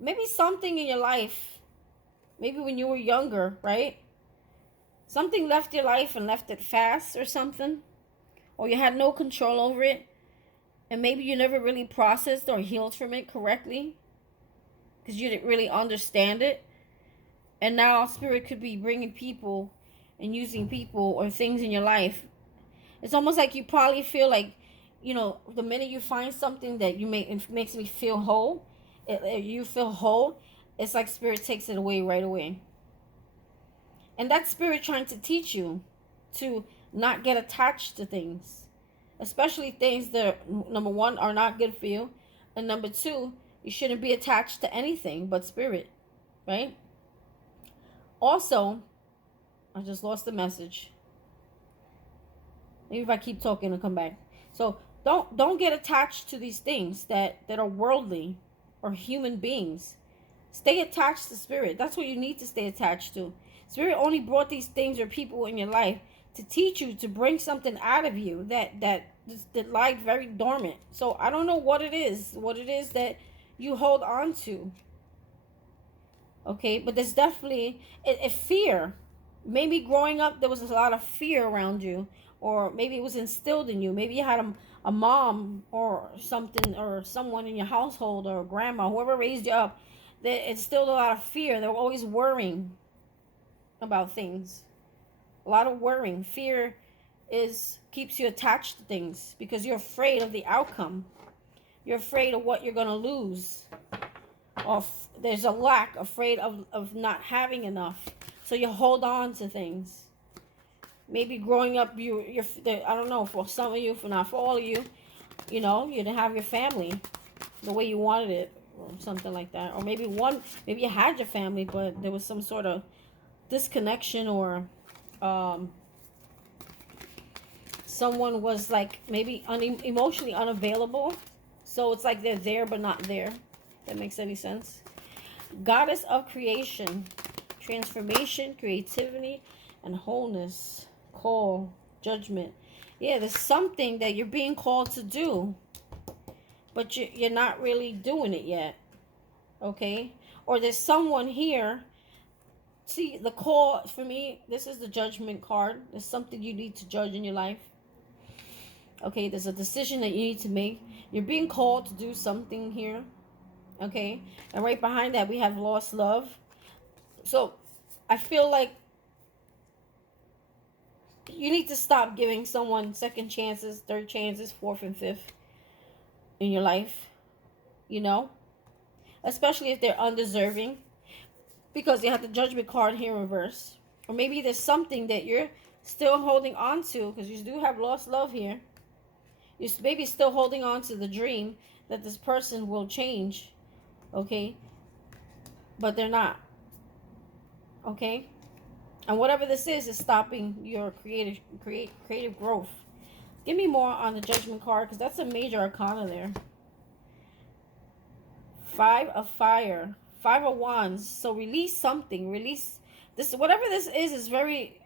Maybe something in your life, maybe when you were younger, right? Something left your life and left it fast or something. Or you had no control over it. And maybe you never really processed or healed from it correctly. Because you didn't really understand it. And now Spirit could be bringing people and using people or things in your life. It's almost like you probably feel like, you know, the minute you find something that it makes me feel whole. You feel whole. It's like Spirit takes it away right away. And that's Spirit trying to teach you to not get attached to things. Especially things that, number one, are not good for you. And number two, you shouldn't be attached to anything but Spirit. Right? Also, I just lost the message. Maybe if I keep talking, it'll come back. So, don't get attached to these things that are worldly or human beings. Stay attached to Spirit. That's what you need to stay attached to. Spirit only brought these things or people in your life to teach you, to bring something out of you that lied very dormant. So I don't know what it is that you hold on to. Okay, but there's definitely a fear. Maybe growing up there was a lot of fear around you, or maybe it was instilled in you. Maybe you had a mom or something, or someone in your household, or a grandma, whoever raised you up, that instilled a lot of fear. They were always worrying about things. A lot of worrying. Fear keeps you attached to things because you're afraid of the outcome. You're afraid of what you're going to lose. Or there's a lack, afraid of not having enough. So you hold on to things. Maybe growing up, I don't know, for some of you, for not for all of you, you know, you didn't have your family the way you wanted it, or something like that. Or maybe you had your family, but there was some sort of disconnection, or someone was like maybe emotionally unavailable. So it's like they're there but not there. That makes any sense? Goddess of creation, transformation, creativity, and wholeness. Call, judgment. Yeah, there's something that you're being called to do, but you're not really doing it yet. Okay? Or there's someone here. See, the call, for me, this is the judgment card. There's something you need to judge in your life. Okay, there's a decision that you need to make. You're being called to do something here. Okay? And right behind that, we have lost love. So, I feel like you need to stop giving someone second chances, third chances, fourth and fifth in your life. You know? Especially if they're undeserving. Because you have the judgment card here in reverse. Or maybe there's something that you're still holding on to, because you do have lost love here. You're maybe still holding on to the dream that this person will change. Okay? But they're not. Okay? And whatever this is stopping your creative growth. Give me more on the judgment card, because that's a major arcana there. 5 of fire. 5 of wands. So release something. Release this. Whatever this is very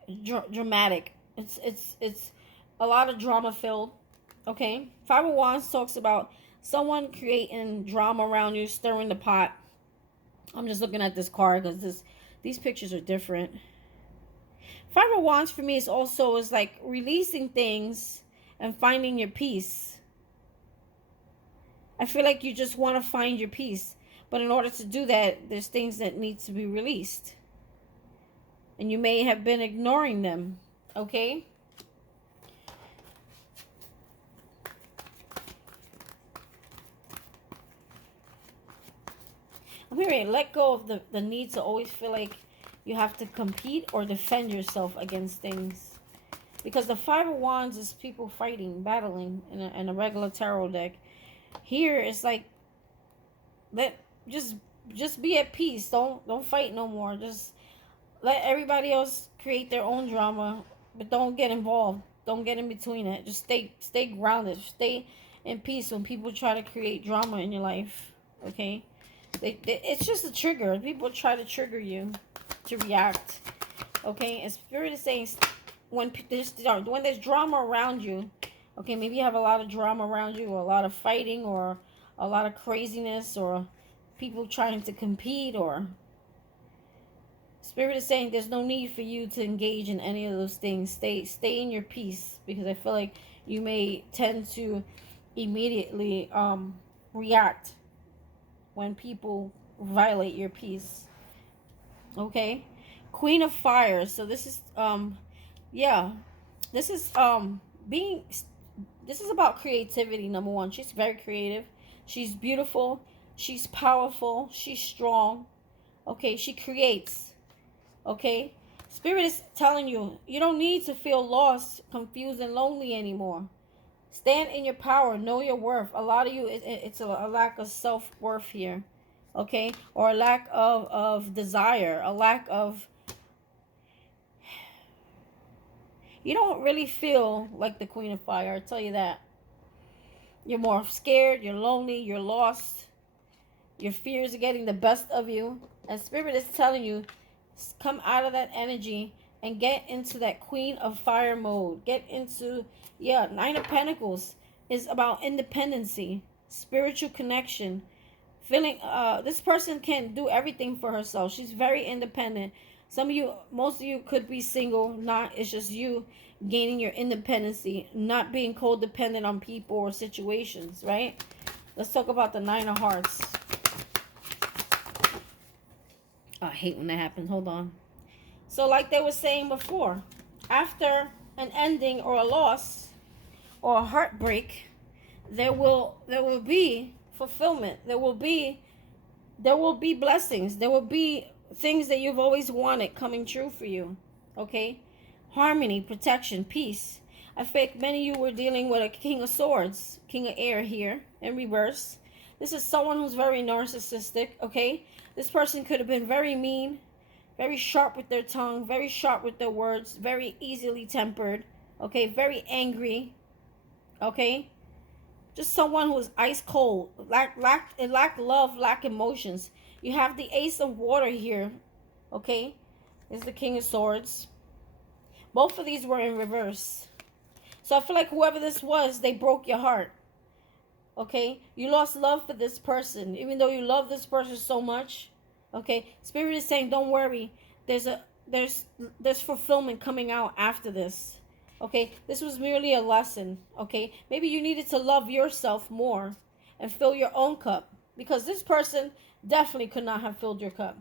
dramatic. It's a lot of drama filled. Okay? 5 of wands talks about someone creating drama around you, stirring the pot. I'm just looking at this card because these pictures are different. 5 of wands for me is like releasing things and finding your peace. I feel like you just want to find your peace. But in order to do that, there's things that need to be released. And you may have been ignoring them. Okay? I'm hearing let go of the need to always feel like you have to compete or defend yourself against things. Because the 5 of wands is people fighting, battling in a regular tarot deck. Here it's like just be at peace. Don't fight no more. Just let everybody else create their own drama, but don't get involved. Don't get in between it. Just stay grounded. Stay in peace when people try to create drama in your life. Okay? It's just a trigger. People try to trigger you to react. Okay? And Spirit is saying when there's drama around you, okay, maybe you have a lot of drama around you, or a lot of fighting, or a lot of craziness, or people trying to compete, or Spirit is saying there's no need for you to engage in any of those things. Stay in your peace, because I feel like you may tend to immediately react when people violate your peace. Okay? Queen of Fire. So this is yeah. This is this is about creativity, number one. She's very creative. She's beautiful. She's powerful. She's strong. Okay, she creates. Okay? Spirit is telling you, you don't need to feel lost, confused, and lonely anymore. Stand in your power. Know your worth. A lot of you, it's a lack of self-worth here. Okay? Or a lack of desire. A lack of... You don't really feel like the Queen of Fire, I'll tell you that. You're more scared, you're lonely, you're lost. Your fears are getting the best of you. And Spirit is telling you, come out of that energy and get into that Queen of Fire mode. Get into, 9 of Pentacles is about independency, spiritual connection. Feeling, this person can do everything for herself. She's very independent. Some of you, most of you could be single. It's just you gaining your independency, not being codependent on people or situations, right? Let's talk about the 9 of Hearts. Oh, I hate when that happens. Hold on. So like they were saying before, after an ending or a loss or a heartbreak, there will be fulfillment. There will be blessings. There will be things that you've always wanted coming true for you. Okay? Harmony, protection, peace. I think many of you were dealing with a King of Swords, King of Air here in reverse. This is someone who's very narcissistic, okay? This person could have been very mean, very sharp with their tongue, very sharp with their words, very easily tempered, okay? Very angry, okay? Just someone who's ice cold, lack love, lack emotions. You have the Ace of Water here, okay? This is the King of Swords. Both of these were in reverse. So I feel like whoever this was, they broke your heart. Okay? You lost love for this person. Even though you love this person so much. Okay? Spirit is saying, don't worry. There's fulfillment coming out after this. Okay? This was merely a lesson. Okay? Maybe you needed to love yourself more and fill your own cup. Because this person definitely could not have filled your cup.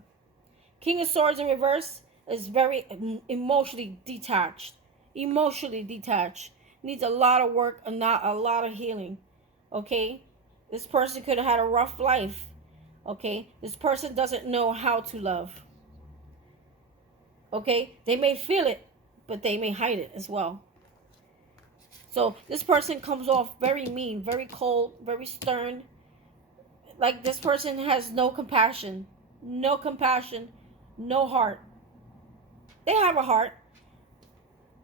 King of Swords in reverse is very emotionally detached. Emotionally detached. Needs a lot of work and not a lot of healing. Okay? This person could have had a rough life. Okay? This person doesn't know how to love. Okay? They may feel it, but they may hide it as well. So this person comes off very mean, very cold, very stern. Like this person has no compassion. No compassion. No heart. They have a heart.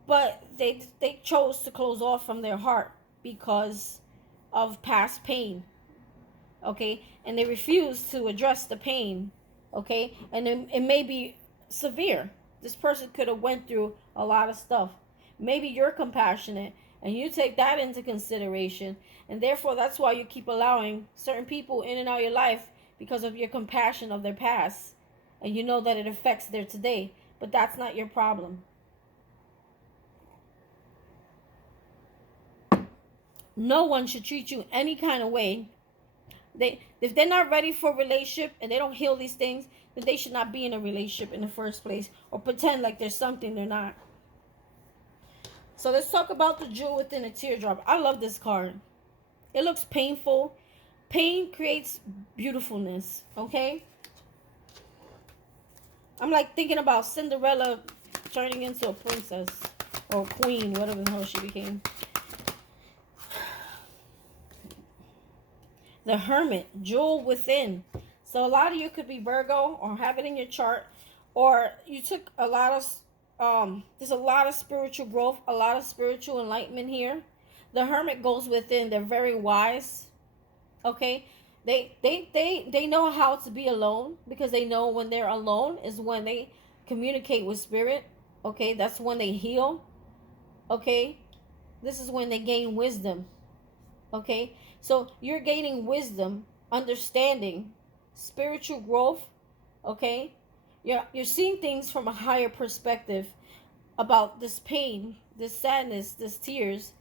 But they chose to close off from their heart because of past pain. Okay? And they refuse to address the pain. Okay? And it may be severe. This person could have went through a lot of stuff. Maybe you're compassionate and you take that into consideration. And therefore, that's why you keep allowing certain people in and out of your life because of your compassion of their past. And you know that it affects their today. But that's not your problem. No one should treat you any kind of way. If they're not ready for a relationship and they don't heal these things, then they should not be in a relationship in the first place or pretend like there's something they're not. So let's talk about the jewel within a teardrop. I love this card. It looks painful. Pain creates beautifulness, okay? I'm like thinking about Cinderella turning into a princess or queen, whatever the hell she became. The Hermit, jewel within. So a lot of you could be Virgo or have it in your chart, or you took a lot of there's a lot of spiritual growth, a lot of spiritual enlightenment here. The Hermit goes within. They're very wise. Okay? They know how to be alone because they know when they're alone is when they communicate with spirit. Okay? That's when they heal. Okay? This is when they gain wisdom. Okay? So you're gaining wisdom, understanding, spiritual growth, okay? You're seeing things from a higher perspective about this pain, this sadness, this tears,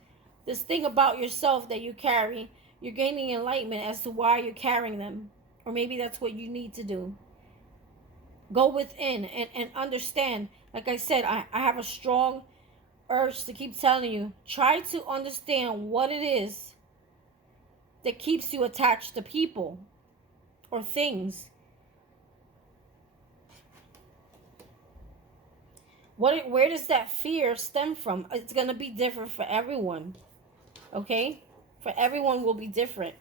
this thing about yourself that you carry. You're gaining enlightenment as to why you're carrying them. Or maybe that's what you need to do. Go within and understand. Like I said, I have a strong urge to keep telling you, try to understand what it is that keeps you attached to people or things. Where does that fear stem from? It's going to be different for everyone. Okay? For everyone will be different.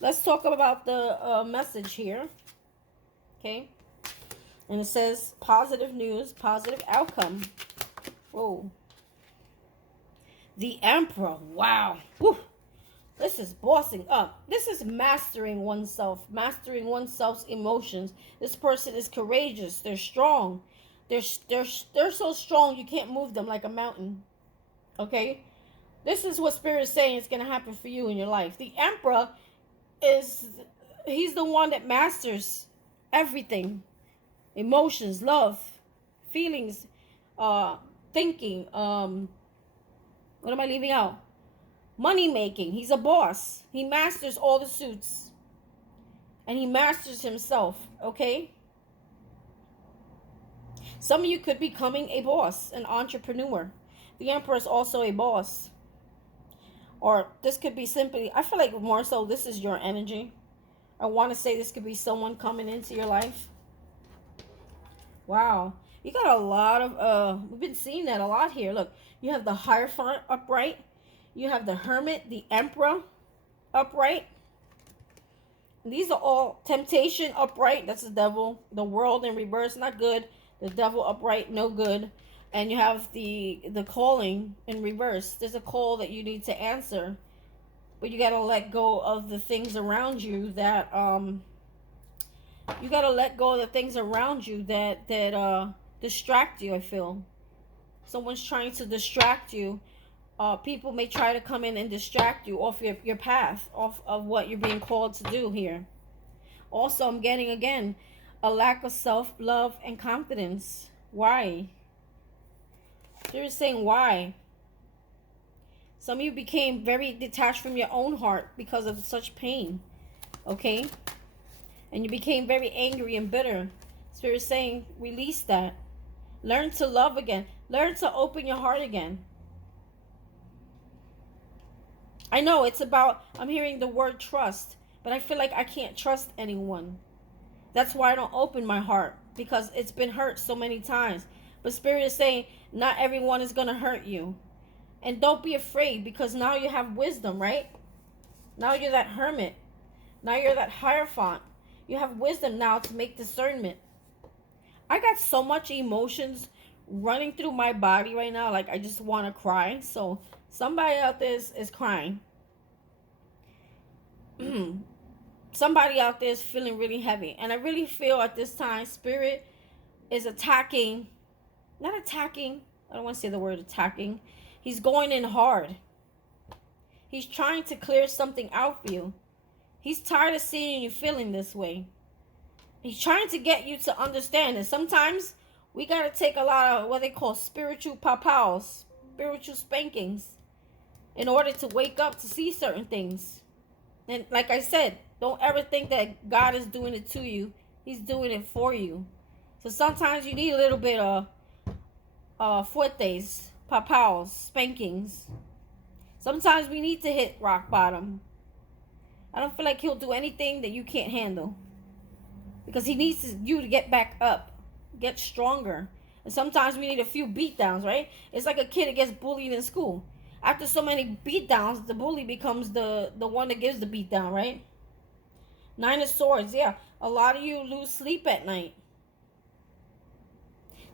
Let's talk about the message here. Okay? And it says positive news, positive outcome. Whoa. The Emperor. Wow. Whew. This is bossing up. This is mastering oneself, mastering oneself's emotions. This person is courageous. They're strong. They're so strong you can't move them like a mountain. Okay? This is what Spirit is saying is going to happen for you in your life. The Emperor he's the one that masters everything. Emotions, love, feelings, thinking. What am I leaving out? Money making. He's a boss. He masters all the suits. And he masters himself. Okay? Some of you could be becoming a boss, an entrepreneur. The Emperor is also a boss. Or this could be simply, I feel like more so this is your energy. I want to say this could be someone coming into your life. Wow. You got a lot of we've been seeing that a lot here. Look, you have the Hierophant upright. You have the Hermit, the Emperor upright. These are all temptation upright. That's the devil. The world in reverse, not good. The devil upright, no good. And you have the calling in reverse. There's a call that you need to answer, but you gotta let go of the things around you that you gotta let go of the things around you that distract you. I feel someone's trying to distract you. People may try to come in and distract you off your path, off of what you're being called to do here. Also, I'm getting again a lack of self-love and confidence. Why? They're saying why. Some of you became very detached from your own heart because of such pain. Okay? And you became very angry and bitter. Spirit is saying, release that. Learn to love again. Learn to open your heart again. I know it's about, I'm hearing the word trust, but I feel like I can't trust anyone. That's why I don't open my heart, because it's been hurt so many times. But Spirit is saying, not everyone is going to hurt you. And don't be afraid, because now you have wisdom, right? Now you're that hermit. Now you're that Hierophant. You have wisdom now to make discernment. I got so much emotions running through my body right now, like I just want to cry. So somebody out there is crying. Somebody out there is feeling really heavy. And I really feel at this time, Spirit is attacking. Not attacking. I don't want to say the word attacking. He's going in hard. He's trying to clear something out for you. He's tired of seeing you feeling this way. He's trying to get you to understand that sometimes we got to take a lot of what they call spiritual papaws, spiritual spankings, in order to wake up to see certain things. And like I said, don't ever think that God is doing it to you. He's doing it for you. So sometimes you need a little bit of fuertes, papaws, spankings. Sometimes we need to hit rock bottom. I don't feel like he'll do anything that you can't handle, because he needs you to get back up, get stronger. And sometimes we need a few beat downs, right? It's like a kid that gets bullied in school. After so many beat downs, the bully becomes the one that gives the beat down, right? Nine of Swords, yeah. A lot of you lose sleep at night.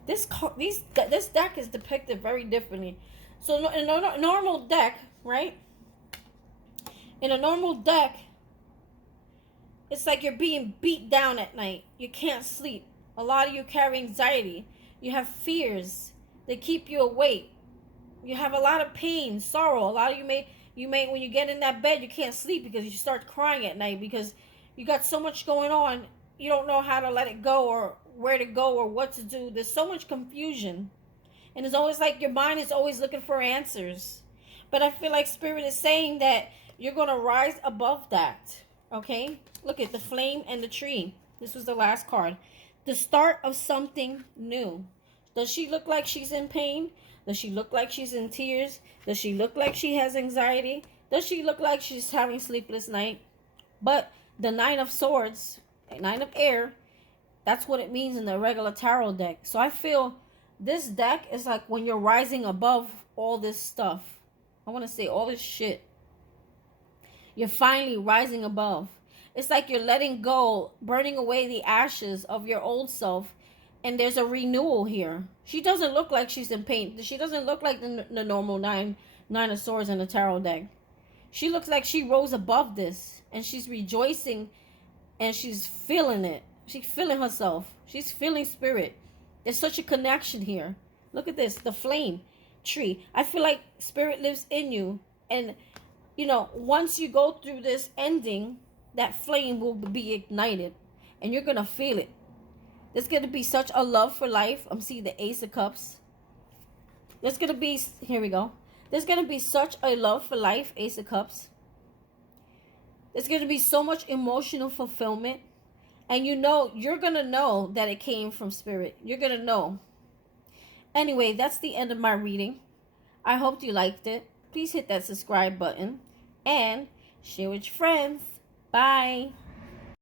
This deck is depicted very differently. So in a normal deck, right? In a normal deck, it's like you're being beat down at night. You can't sleep. A lot of you carry anxiety. You have fears. They keep you awake. You have a lot of pain, sorrow. A lot of you may when you get in that bed, you can't sleep because you start crying at night because you got so much going on. You don't know how to let it go or where to go or what to do. There's so much confusion. And it's always like your mind is always looking for answers. But I feel like Spirit is saying that you're going to rise above that. Okay? Look at the flame and the tree. This was the last card. The start of something new. Does she look like she's in pain? Does she look like she's in tears? Does she look like she has anxiety? Does she look like she's having sleepless night? But the Nine of Swords, Nine of Air, that's what it means in the regular tarot deck. So I feel this deck is like when you're rising above all this stuff. I want to say all this shit. You're finally rising above. It's like you're letting go, burning away the ashes of your old self. And there's a renewal here. She doesn't look like she's in pain. She doesn't look like the normal nine of Swords in the tarot deck. She looks like she rose above this. And she's rejoicing. And she's feeling it. She's feeling herself. She's feeling Spirit. There's such a connection here. Look at this. The flame tree. I feel like Spirit lives in you. And, you know, once you go through this ending, that flame will be ignited. And you're going to feel it. There's going to be such a love for life. I'm seeing the Ace of Cups. There's going to be, here we go. There's going to be such a love for life, Ace of Cups. There's going to be so much emotional fulfillment. And you know, you're going to know that it came from Spirit. You're going to know. Anyway, that's the end of my reading. I hope you liked it. Please hit that subscribe button. And share with your friends. Bye.